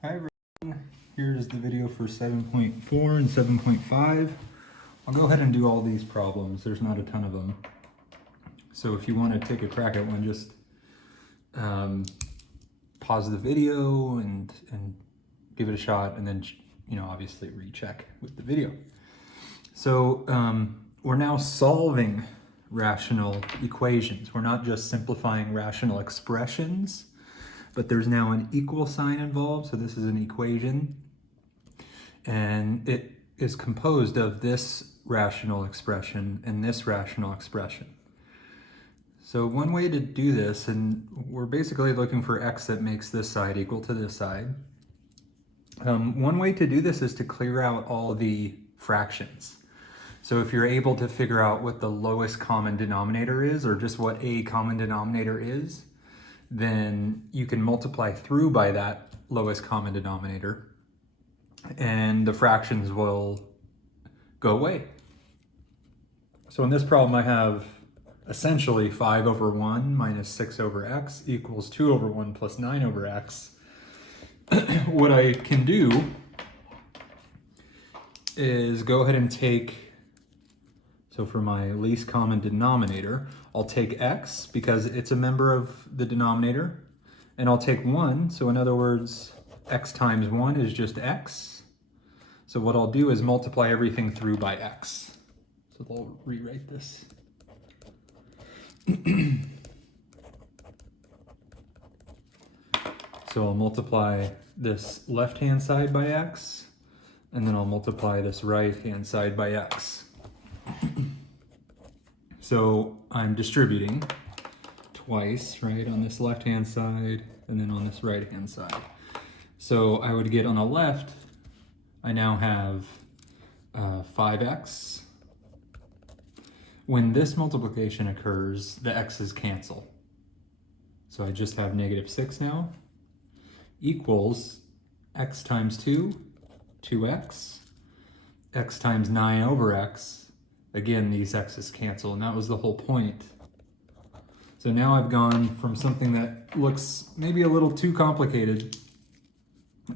Hi everyone, here's the video for 7.4 and 7.5. I'll go ahead and do all these problems, there's not a ton of them. So if you want to take a crack at one, just pause the video and give it a shot, and then obviously recheck with the video. So we're now solving rational equations. We're not just simplifying rational expressions, but there's now an equal sign involved. So this is an equation, and it is composed of this rational expression and this rational expression. So one way to do this, and we're basically looking for x that makes this side equal to this side. One way to do this is to clear out all the fractions. So if you're able to figure out what the lowest common denominator is, or just what a common denominator is, then you can multiply through by that lowest common denominator, and the fractions will go away. So in this problem, I have essentially 5 over 1 minus 6 over x equals 2 over 1 plus 9 over x. What I can do is go ahead and take, so for my least common denominator, I'll take x because it's a member of the denominator, and I'll take 1. So in other words, x times 1 is just x. So what I'll do is multiply everything through by x. So I'll rewrite this. So I'll multiply this left-hand side by x, and then I'll multiply this right-hand side by x. So I'm distributing twice, right, on this left-hand side and then on this right-hand side. So I would get on the left, I now have 5x. When this multiplication occurs, the x's cancel. So I just have negative 6 now, equals x times 2, 2x, x times 9 over x. Again, these x's cancel, and that was the whole point. So now I've gone from something that looks maybe a little too complicated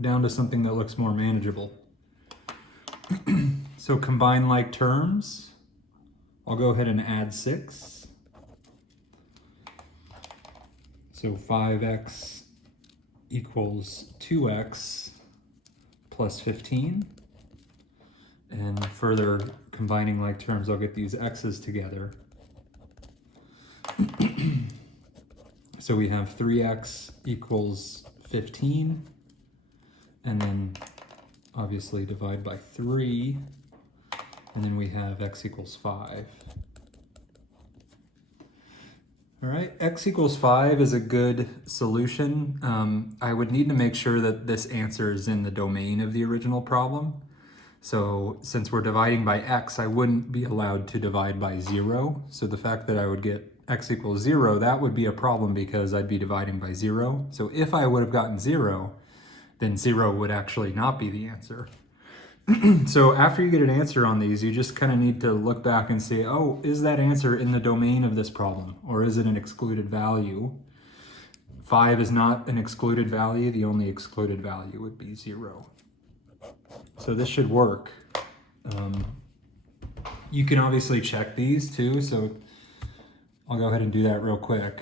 down to something that looks more manageable. So combine like terms. I'll go ahead and add 6. So 5x equals 2x plus 15. And further combining like terms, I'll get these x's together. So we have 3x equals 15. And then obviously divide by 3. And then we have x equals 5. All right, x equals 5 is a good solution. I would need to make sure that this answer is in the domain of the original problem. So since we're dividing by x, I wouldn't be allowed to divide by 0. So the fact that I would get x equals 0, that would be a problem because I'd be dividing by 0. So if I would have gotten 0, then 0 would actually not be the answer. So after you get an answer on these, you just kind of need to look back and say, oh, is that answer in the domain of this problem, or is it an excluded value? 5 is not an excluded value. The only excluded value would be 0. So this should work. You can obviously check these too, so I'll go ahead and do that real quick.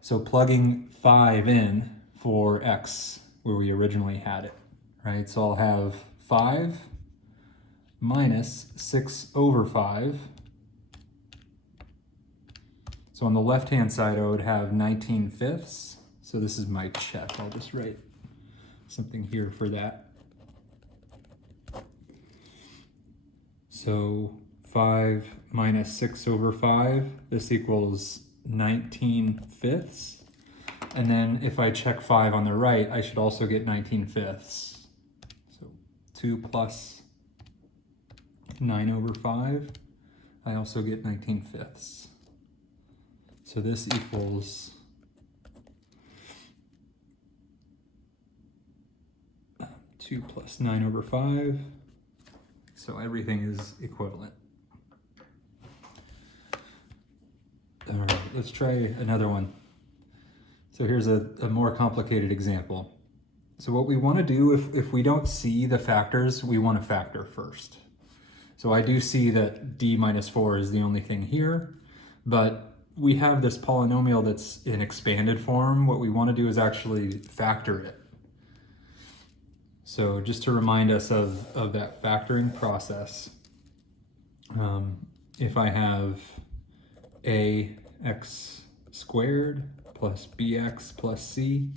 So plugging 5 in for x where we originally had it, right? So I'll have 5 minus 6 over 5. So on the left-hand side, I would have 19/5. So this is my check. I'll just write something here for that. So 5 minus 6 over 5, this equals 19/5. And then if I check 5 on the right, I should also get 19/5. So 2 plus 9 over 5, I also get 19/5. So this equals 2 plus 9 over 5. So everything is equivalent. All right, let's try another one. So here's a more complicated example. So what we want to do, if we don't see the factors, we want to factor first. So I do see that d minus 4 is the only thing here, but we have this polynomial that's in expanded form. What we want to do is actually factor it. So just to remind us of that factoring process, if I have ax squared plus bx plus c,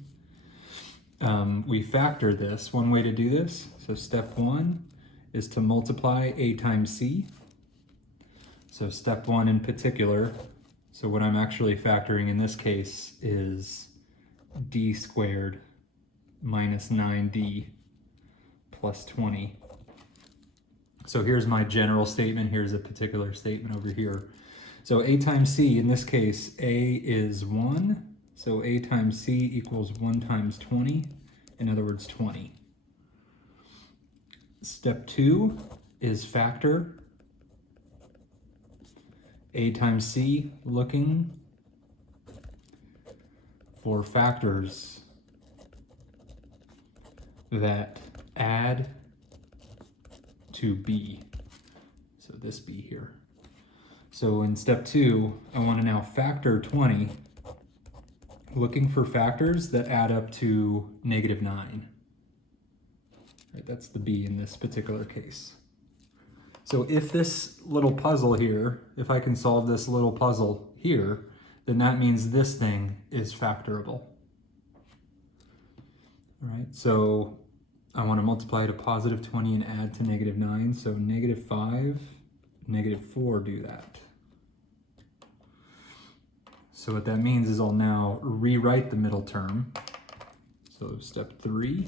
we factor this. One way to do this, so step 1 is to multiply a times c. So step 1 in particular, so what I'm actually factoring in this case is d squared minus 9d plus 20. So here's my general statement, here's a particular statement over here. So a times c, in this case, a is 1, so a times c equals 1 times 20, in other words 20. Step 2 is factor a times c, looking for factors that add to b, so this b here. So in step 2, I want to now factor 20, looking for factors that add up to -9. Right, that's the b in this particular case. So if this little puzzle here, if I can solve this little puzzle here, then that means this thing is factorable. All right, so I want to multiply to positive 20 and add to -9, so -5, -4 do that. So what that means is I'll now rewrite the middle term. So step 3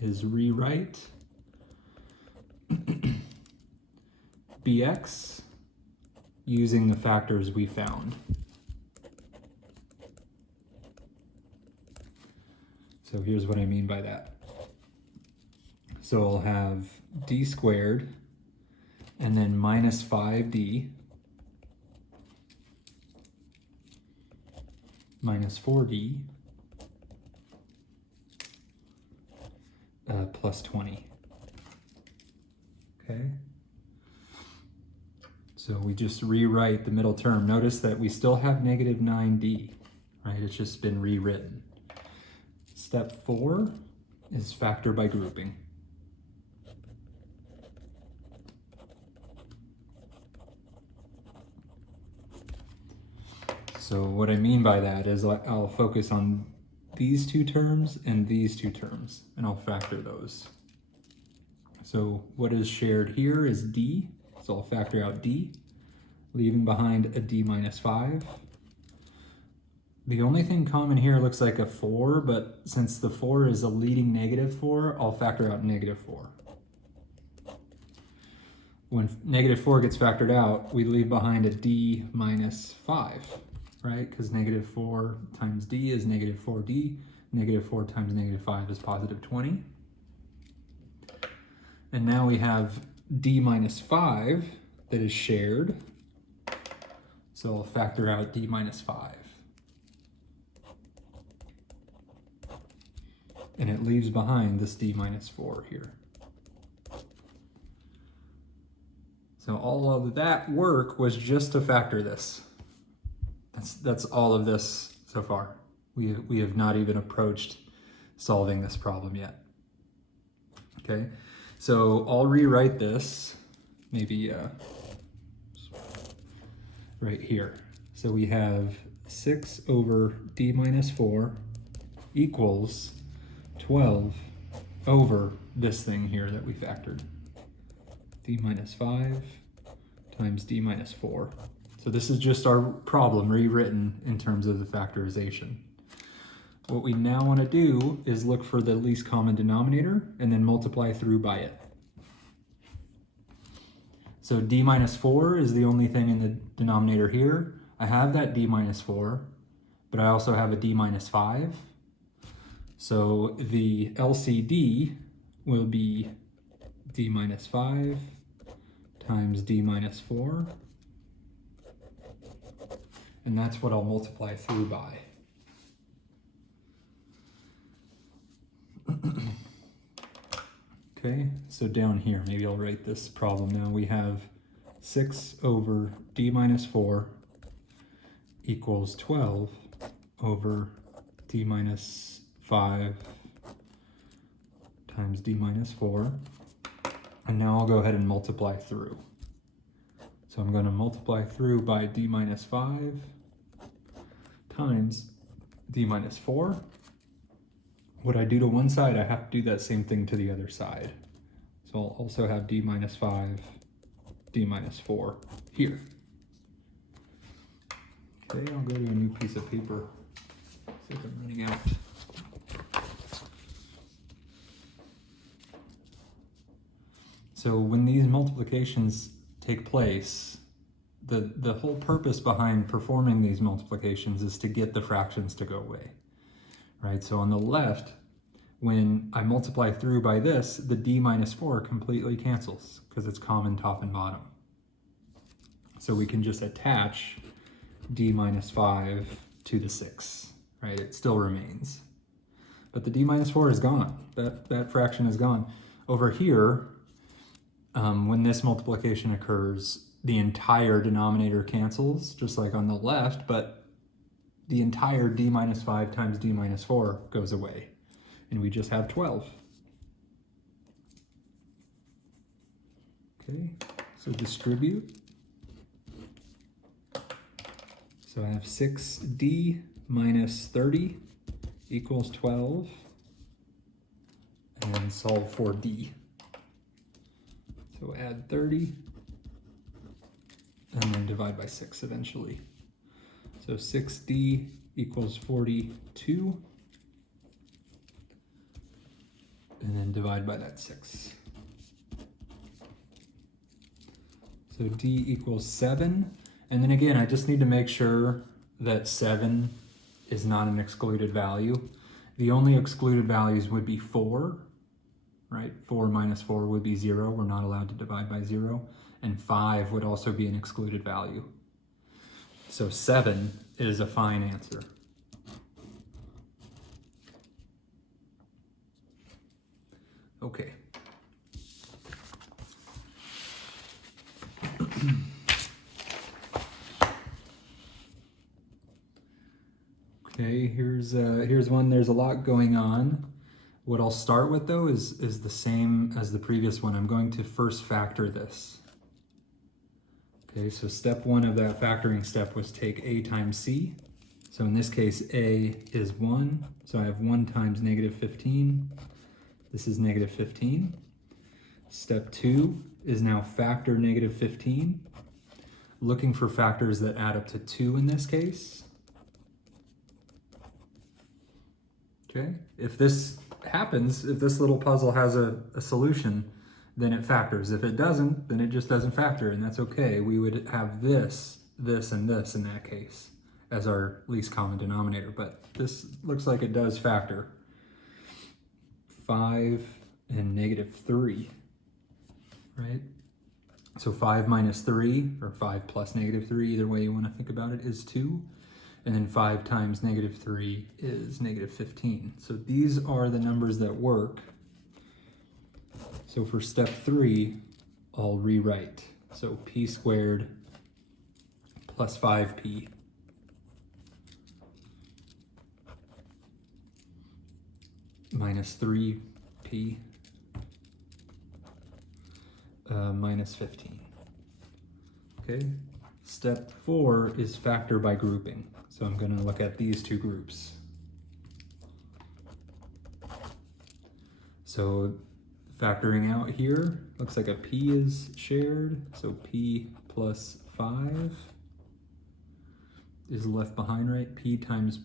is rewrite bx using the factors we found. So here's what I mean by that. So I'll have d squared and then minus 5d minus 4d plus 20. Okay. So we just rewrite the middle term. Notice that we still have -9d, right? It's just been rewritten. Step 4 is factor by grouping. So what I mean by that is I'll focus on these two terms and these two terms, and I'll factor those. So what is shared here is d, so I'll factor out d, leaving behind a d minus 5. The only thing common here looks like a 4, but since the 4 is a leading -4, I'll factor out -4. When -4 gets factored out, we leave behind a d minus 5, right? Because -4 times d is -4d, -4 times -5 is positive 20. And now we have d minus 5 that is shared. So I'll factor out d minus 5. And it leaves behind this d minus 4 here. So all of that work was just to factor this. That's all of this so far. We have not even approached solving this problem yet. Okay, so I'll rewrite this maybe right here. So we have 6 over d minus 4 equals 12 over this thing here that we factored. D minus 5 times d minus 4. So this is just our problem rewritten in terms of the factorization. What we now want to do is look for the least common denominator and then multiply through by it. So d minus 4 is the only thing in the denominator here. I have that d minus 4, but I also have a d minus 5. So the LCD will be d minus 5 times d minus 4. And that's what I'll multiply through by. Okay, so down here, maybe I'll write this problem now. We have 6 over d minus 4 equals 12 over d minus 5 times d minus 4. And now I'll go ahead and multiply through. So I'm going to multiply through by d minus 5 times d minus 4. What I do to one side, I have to do that same thing to the other side. So I'll also have d minus 5, d minus 4 here. Okay, I'll go to a new piece of paper. See if I'm running out. So when these multiplications take place, the whole purpose behind performing these multiplications is to get the fractions to go away. Right, so on the left, when I multiply through by this, the d minus 4 completely cancels because it's common top and bottom. So we can just attach d minus 5 to the 6, right? It still remains. But the d minus 4 is gone. That fraction is gone. Over here, when this multiplication occurs, the entire denominator cancels, just like on the left, but the entire d minus 5 times d minus 4 goes away, and we just have 12. Okay, so distribute. So I have 6d minus 30 equals 12, and then solve for d. So add 30, and then divide by 6 eventually. So 6d equals 42, and then divide by that 6. So d equals 7, and then again, I just need to make sure that 7 is not an excluded value. The only excluded values would be 4, right? 4 minus 4 would be 0. We're not allowed to divide by 0. And 5 would also be an excluded value. So 7 is a fine answer. Okay. Okay, here's one. There's a lot going on. What I'll start with though is the same as the previous one. I'm going to first factor this. Okay, so step 1 of that factoring step was take a times c. So in this case, a is 1. So I have 1 times negative 15. This is negative 15. Step 2 is now factor negative 15. Looking for factors that add up to 2 in this case. Okay, if this happens, if this little puzzle has a solution, then it factors. If it doesn't, then it just doesn't factor, and that's okay. We would have this, this, and this in that case as our least common denominator, but this looks like it does factor. 5 and negative 3, right? So 5 minus 3, or 5 plus negative 3, either way you want to think about it, is 2. And then 5 times negative 3 is negative 15. So these are the numbers that work. So for step 3, I'll rewrite. So p squared plus 5p minus 3p minus 15. Okay. Step 4 is factor by grouping. So I'm going to look at these two groups. So factoring out here, looks like a p is shared. So p plus 5 is left behind, right? P times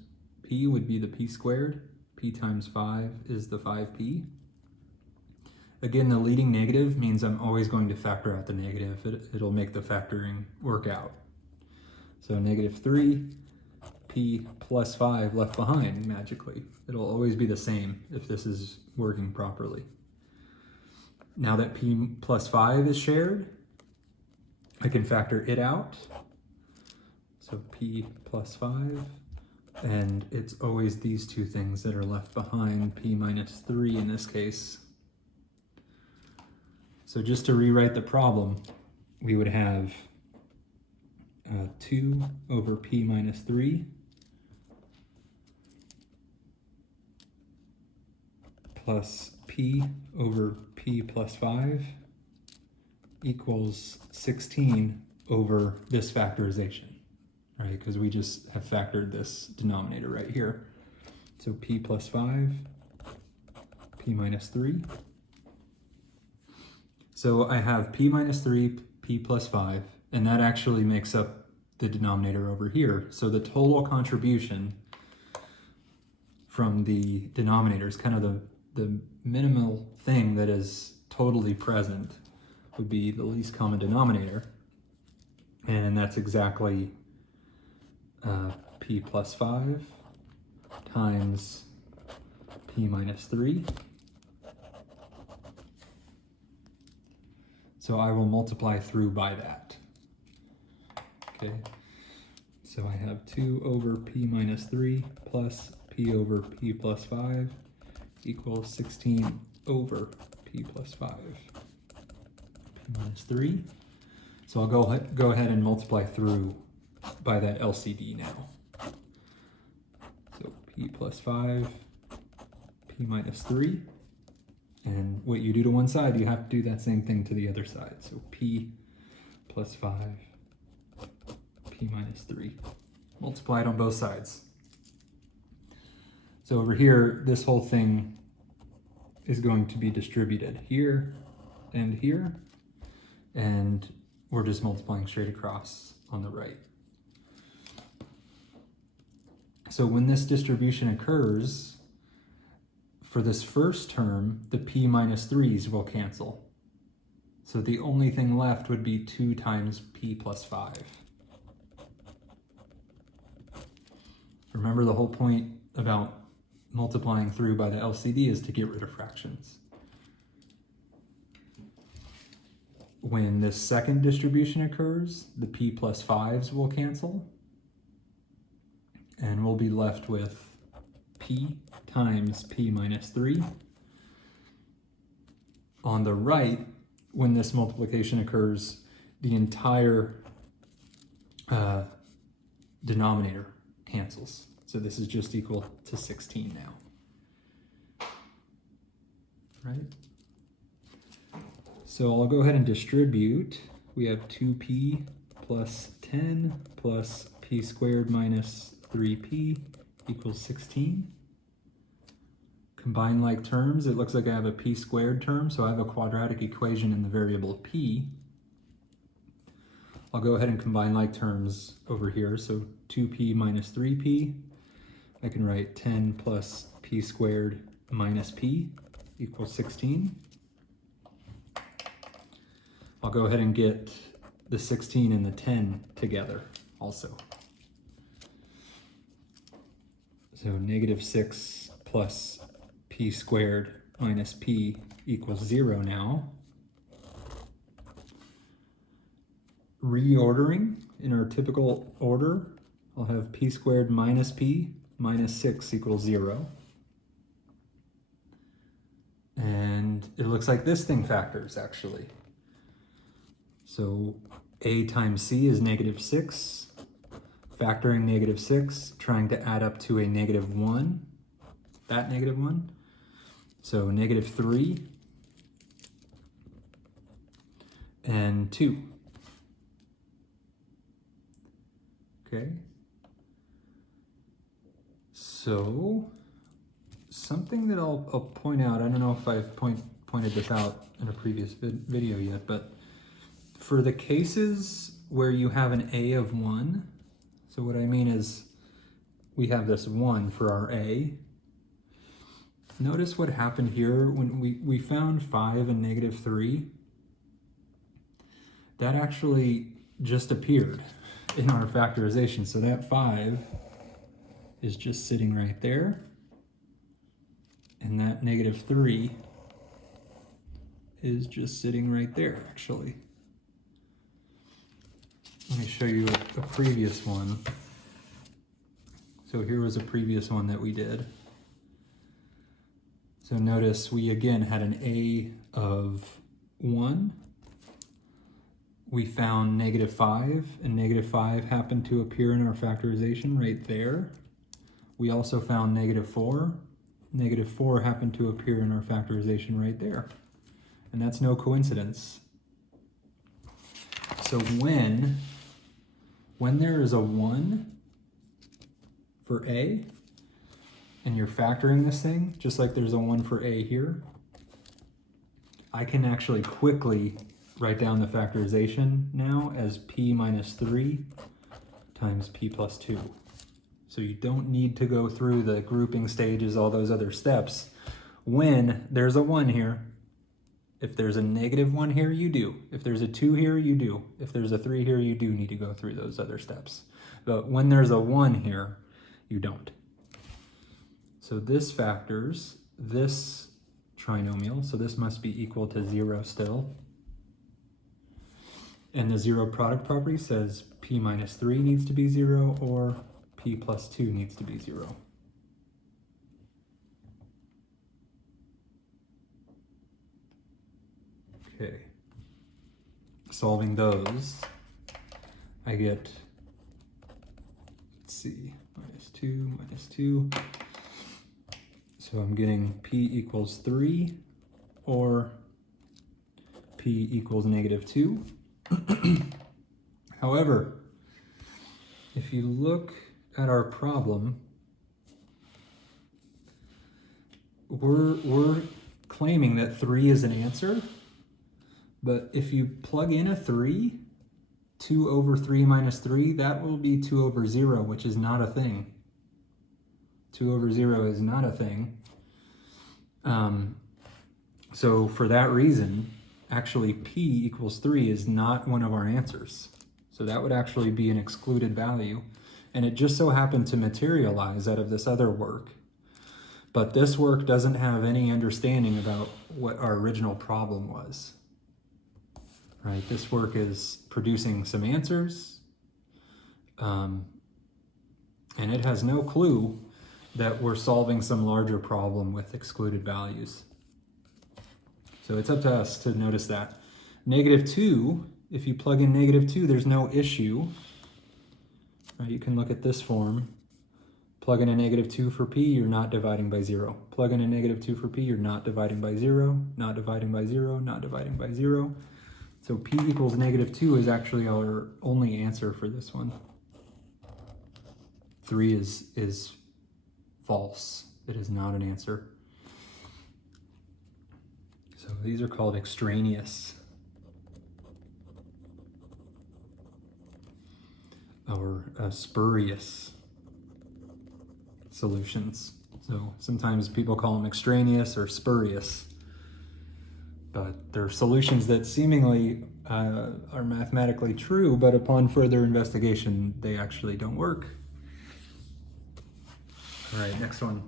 p would be the p squared. P times 5 is the 5p. Again, the leading negative means I'm always going to factor out the negative. It'll make the factoring work out. So negative 3, p plus 5 left behind magically. It'll always be the same if this is working properly. Now that p plus 5 is shared, I can factor it out. So p plus 5, and it's always these two things that are left behind, p minus 3 in this case. So just to rewrite the problem, we would have 2 over p minus 3 plus p over p plus 5 equals 16 over this factorization, right? Because we just have factored this denominator right here. So p plus 5, p minus 3. So I have p minus 3, p plus 5, and that actually makes up the denominator over here. So the total contribution from the denominator is kind of the minimal thing that is totally present, would be the least common denominator. And that's exactly p plus 5 times p minus 3. So I will multiply through by that. Okay, so I have 2 over p minus 3 plus p over p plus 5 equals 16 over p plus 5. P minus 3. So I'll go ahead and multiply through by that LCD now. So p plus 5, p minus 3. And what you do to one side, you have to do that same thing to the other side. So p plus 5, p minus 3. Multiplied on both sides. So over here, this whole thing is going to be distributed here and here. And we're just multiplying straight across on the right. So when this distribution occurs, for this first term, the p minus 3's will cancel. So the only thing left would be 2 times p plus 5. Remember, the whole point about multiplying through by the LCD is to get rid of fractions. When this second distribution occurs, the p plus 5's will cancel, and we'll be left with p times p minus 3. On the right, when this multiplication occurs, the entire denominator cancels. So this is just equal to 16 now. Right? So I'll go ahead and distribute. We have 2p plus 10 plus p squared minus 3p equals 16. Combine like terms, it looks like I have a p squared term, so I have a quadratic equation in the variable p. I'll go ahead and combine like terms over here, so 2p minus 3p. I can write 10 plus p squared minus p equals 16. I'll go ahead and get the 16 and the 10 together also. So negative 6 plus p squared minus p equals 0 now. Reordering in our typical order, I'll have p squared minus p minus 6 equals 0. And it looks like this thing factors, actually. So a times c is negative 6. Factoring negative 6, trying to add up to a negative 1, that negative 1. So negative 3 and 2. Okay. So something that I'll point out, I don't know if I've pointed this out in a previous video yet, but for the cases where you have an a of 1, so what I mean is we have this 1 for our a. Notice what happened here when we found 5 and negative 3. That actually just appeared in our factorization. So that 5 is just sitting right there. And that negative 3 is just sitting right there, actually. Let me show you a previous one. So here was a previous one that we did. So notice we again had an a of 1, we found -5, and -5 happened to appear in our factorization right there. We also found -4. -4 happened to appear in our factorization right there. And that's no coincidence. So when there is a 1 for A, and you're factoring this thing, just like there's a 1 for A here, I can actually quickly write down the factorization now as P minus 3 times P plus 2. So you don't need to go through the grouping stages, all those other steps. When there's a 1 here, if there's a -1 here, you do. If there's a 2 here, you do. If there's a 3 here, you do need to go through those other steps. But when there's a 1 here, you don't. So this factors this trinomial, so this must be equal to 0 still. And the zero product property says P minus 3 needs to be 0 or P plus 2 needs to be 0. Okay, solving those, I get, let's see, -2. So I'm getting P equals 3 or P equals -2. However, if you look at our problem, we're claiming that 3 is an answer, but if you plug in a 3, 2 over 3 minus 3, that will be 2 over 0, which is not a thing. 2 over 0 is not a thing. So for that reason, actually P equals 3 is not one of our answers. So that would actually be an excluded value. And it just so happened to materialize out of this other work. But this work doesn't have any understanding about what our original problem was. Right? This work is producing some answers, and it has no clue that we're solving some larger problem with excluded values. So it's up to us to notice that. -2, if you plug in -2, there's no issue. Right, you can look at this form. Plug in a -2 for P, you're not dividing by 0. Plug in a -2 for P, you're not dividing by 0, not dividing by 0, not dividing by 0. So P equals -2 is actually our only answer for this one. 3 is false. It is not an answer. So these are called extraneous or spurious solutions. So sometimes people call them extraneous or spurious, but they're solutions that seemingly are mathematically true, but upon further investigation, they actually don't work. All right, next one.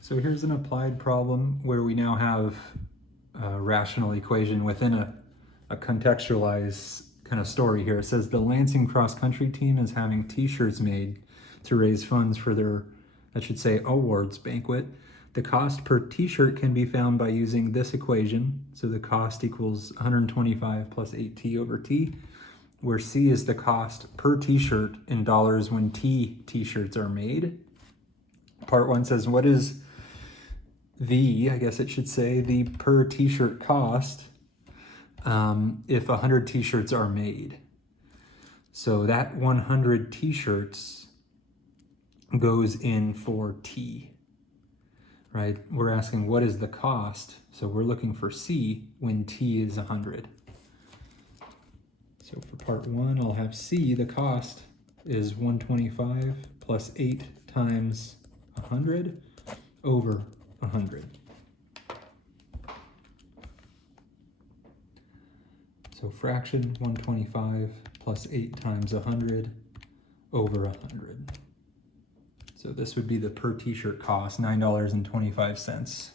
So here's an applied problem where we now have a rational equation within a contextualized kind of story here. It says the Lansing cross-country team is having t-shirts made to raise funds for their, I should say, awards banquet. The cost per t-shirt can be found by using this equation. So the cost equals 125 plus 8t over t, where C is the cost per t-shirt in dollars when t-shirts are made. Part 1 says, what is I guess it should say, the per t-shirt cost if 100 t-shirts are made. So that 100 t-shirts goes in for T, right? We're asking what is the cost? So we're looking for C when T is 100. So for part 1, I'll have C, the cost is 125 plus 8 times 100 over 100. So fraction 125 plus 8 times 100 over 100. So this would be the per t-shirt cost, $9.25.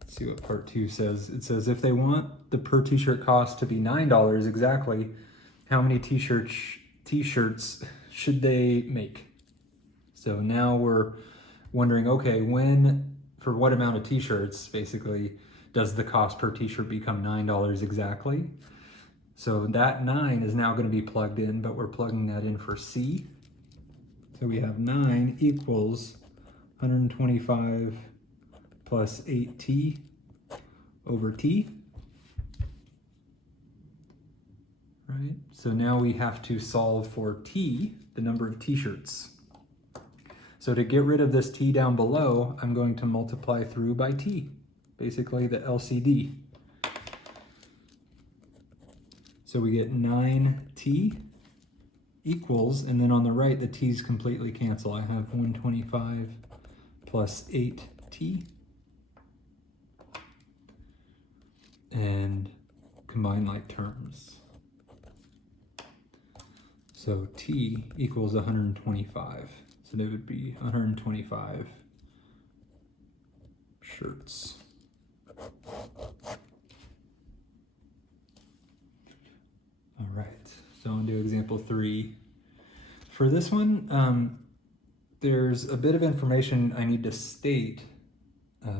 Let's see what part 2 says. It says if they want the per t-shirt cost to be $9 exactly, how many t-shirts t-shirts should they make? So now we're wondering, okay, when, for what amount of t-shirts, basically, does the cost per t-shirt become $9 exactly? So that 9 is now going to be plugged in, but we're plugging that in for C. So we have 9 equals 125 plus 8t over t. Right? So now we have to solve for t, the number of t-shirts. So to get rid of this t down below, I'm going to multiply through by t, basically the LCD. So we get 9t equals, and then on the right, the t's completely cancel. I have 125 plus 8t, and combine like terms. So t equals 125. So there would be 125 shirts. All right, so on to example 3. For this one, there's a bit of information I need to state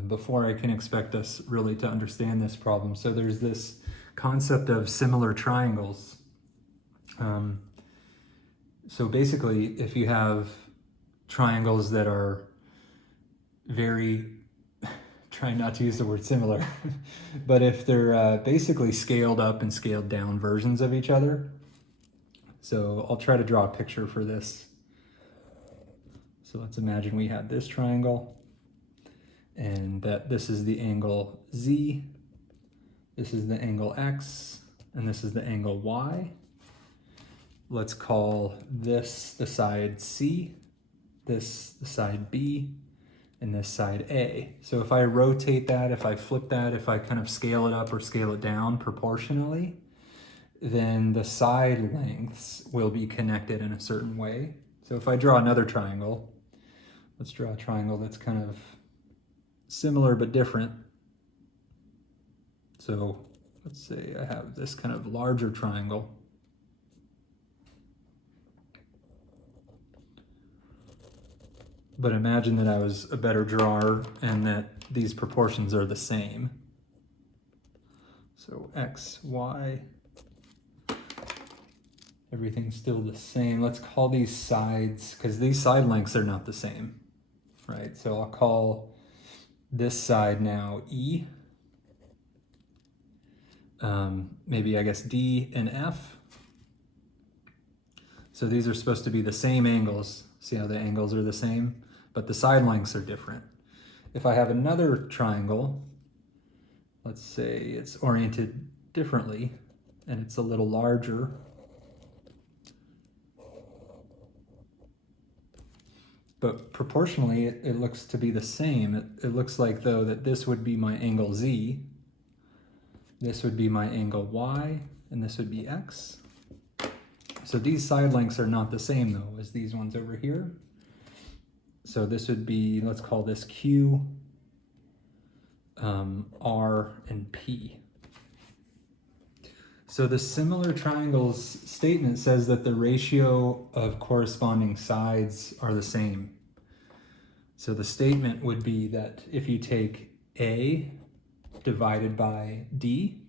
before I can expect us really to understand this problem. So there's this concept of similar triangles. So basically, if you have triangles that are very, trying not to use the word similar, but if they're basically scaled up and scaled down versions of each other. So I'll try to draw a picture for this. So let's imagine we had this triangle, and that this is the angle Z, this is the angle X, and this is the angle Y. Let's call this the side C, this the side B, and this side A. So if I rotate that, if I flip that, if I kind of scale it up or scale it down proportionally, then the side lengths will be connected in a certain way. So if I draw another triangle, let's draw a triangle that's kind of similar but different. So let's say I have this kind of larger triangle. But imagine that I was a better drawer and that these proportions are the same. So X, Y, everything's still the same. Let's call these sides, because these side lengths are not the same, right? So I'll call this side now E, maybe I guess D and F. So these are supposed to be the same angles. See how the angles are the same? But the side lengths are different. If I have another triangle, let's say it's oriented differently and it's a little larger. But proportionally, it looks to be the same. It looks like, though, that this would be my angle Z, this would be my angle Y, and this would be X. So these side lengths are not the same, though, as these ones over here. So this would be, let's call this Q, R, and P. So the similar triangles statement says that the ratio of corresponding sides are the same. So the statement would be that if you take A divided by D,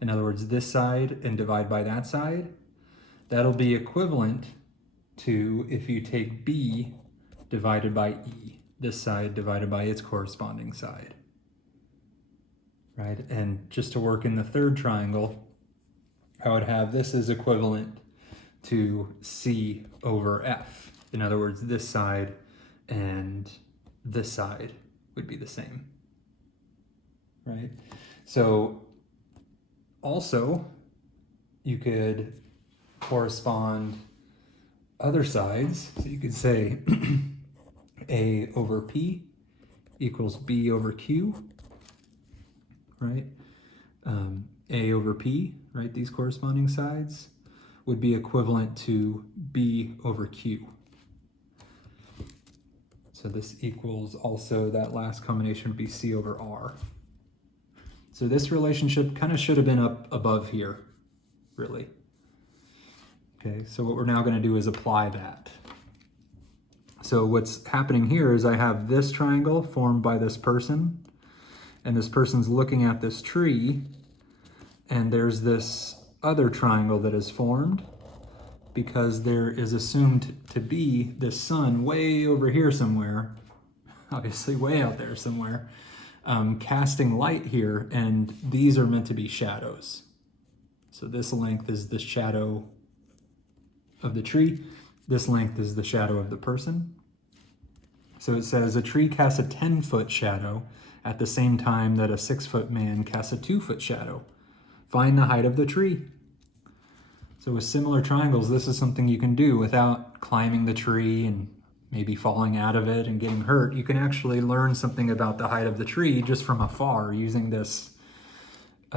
in other words, this side, and divide by that side, that'll be equivalent to if you take B divided by E, this side divided by its corresponding side, right? And just to work in the third triangle, I would have this is equivalent to C over F. In other words, this side and this side would be the same, right? So also, you could correspond other sides. So you could say A over P equals B over Q, right? A over P, right? These corresponding sides would be equivalent to B over Q. So this equals also, that last combination would be C over R. So this relationship kind of should have been up above here, really. Okay, so what we're now going to do is apply that. So what's happening here is I have this triangle formed by this person, and this person's looking at this tree, and there's this other triangle that is formed because there is assumed to be this sun way over here somewhere, obviously way out there somewhere, casting light here, and these are meant to be shadows. So this length is the shadow of the tree. This length is the shadow of the person. So it says a tree casts a 10-foot shadow at the same time that a 6-foot man casts a 2-foot shadow. Find the height of the tree. So with similar triangles, this is something you can do without climbing the tree and maybe falling out of it and getting hurt. You can actually learn something about the height of the tree just from afar using this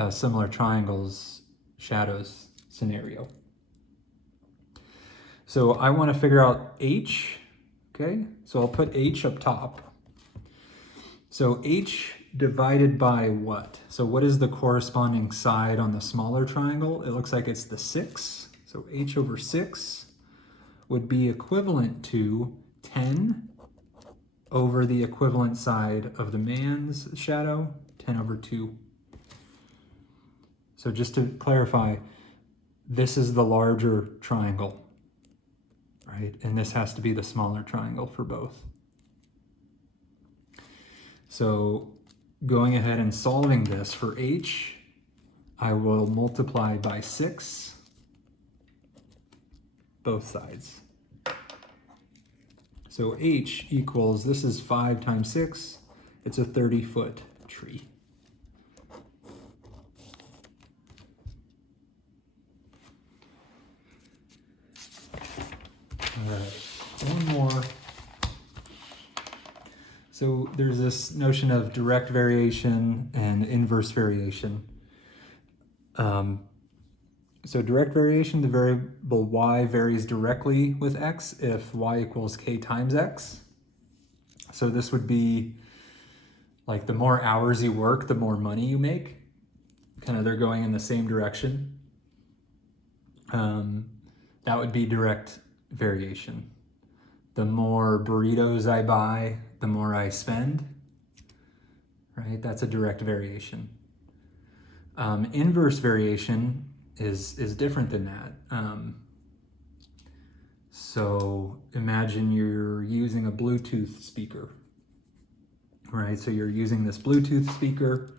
similar triangles, shadows scenario. So I want to figure out h, okay? So I'll put h up top. So h divided by what? So what is the corresponding side on the smaller triangle? It looks like it's the 6. So h over 6 would be equivalent to 10 over the equivalent side of the man's shadow, 10 over 2. So just to clarify, this is the larger triangle, right? And this has to be the smaller triangle for both. So going ahead and solving this for h, I will multiply by 6 both sides. So h equals, this is 5 times 6, it's a 30-foot tree. All right, one more. So there's this notion of direct variation and inverse variation. So direct variation, the variable y varies directly with x if y equals k times x. So this would be like the more hours you work, the more money you make. Kind of they're going in the same direction. That would be direct variation. The more burritos I buy, the more I spend, right? That's a direct variation. Inverse variation is different than that. So imagine you're using a Bluetooth speaker, right? So you're using this Bluetooth speaker.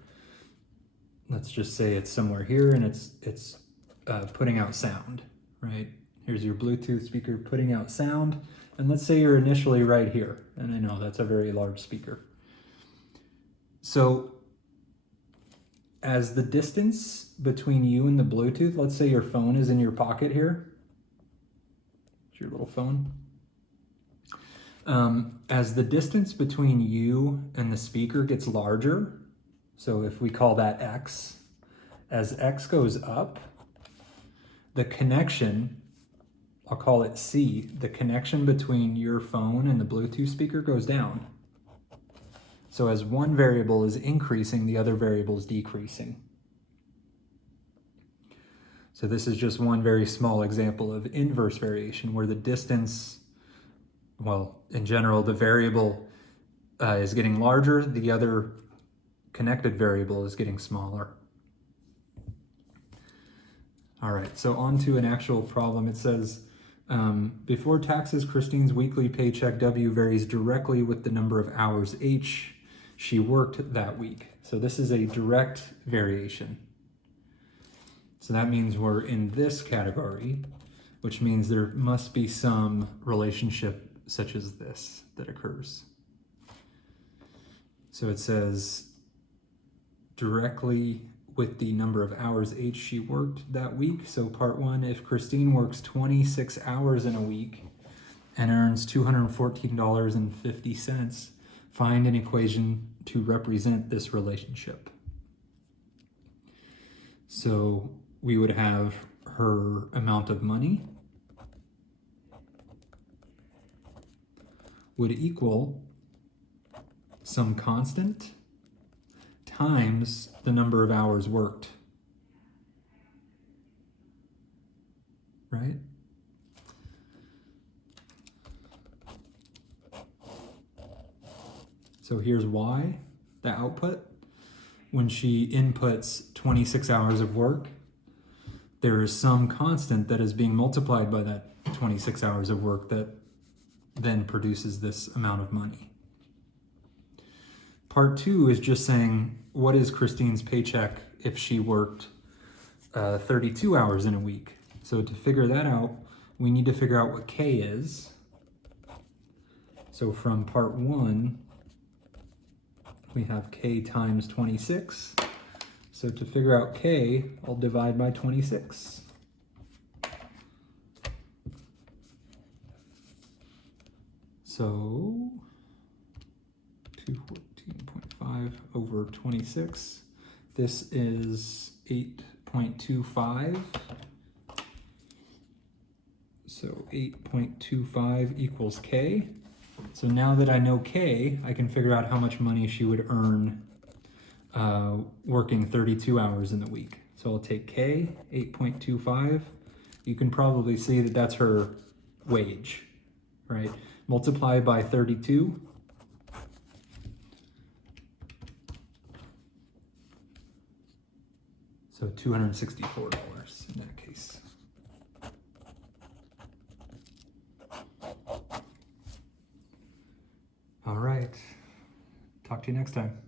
Let's just say it's somewhere here and it's putting out sound, right? Here's your Bluetooth speaker putting out sound. And let's say you're initially right here. And I know that's a very large speaker. So as the distance between you and the Bluetooth, let's say your phone is in your pocket here. It's your little phone. As the distance between you and the speaker gets larger, so if we call that x, as x goes up, the connection, I'll call it C, the connection between your phone and the Bluetooth speaker goes down. So as one variable is increasing, the other variable is decreasing. So this is just one very small example of inverse variation where the distance, well, in general, the variable is getting larger, the other connected variable is getting smaller. All right, so on to an actual problem. It says, before taxes, Christine's weekly paycheck W varies directly with the number of hours H she worked that week. So this is a direct variation. So that means we're in this category, which means there must be some relationship such as this that occurs. So it says directly with the number of hours H she worked that week. So part 1, if Christine works 26 hours in a week and earns $214.50, find an equation to represent this relationship. So we would have her amount of money would equal some constant times the number of hours worked, right? So here's Y, the output. When she inputs 26 hours of work, there is some constant that is being multiplied by that 26 hours of work that then produces this amount of money. Part 2 is just saying, what is Christine's paycheck if she worked 32 hours in a week? So to figure that out, we need to figure out what K is. So from part 1, we have K times 26. So to figure out K, I'll divide by 26. So 214.5 over 26. This is 8.25. So 8.25 equals K. So now that I know K, I can figure out how much money she would earn working 32 hours in the week. So I'll take K, 8.25. You can probably see that that's her wage, right? Multiply by 32. So $264 in that case. All right. Talk to you next time.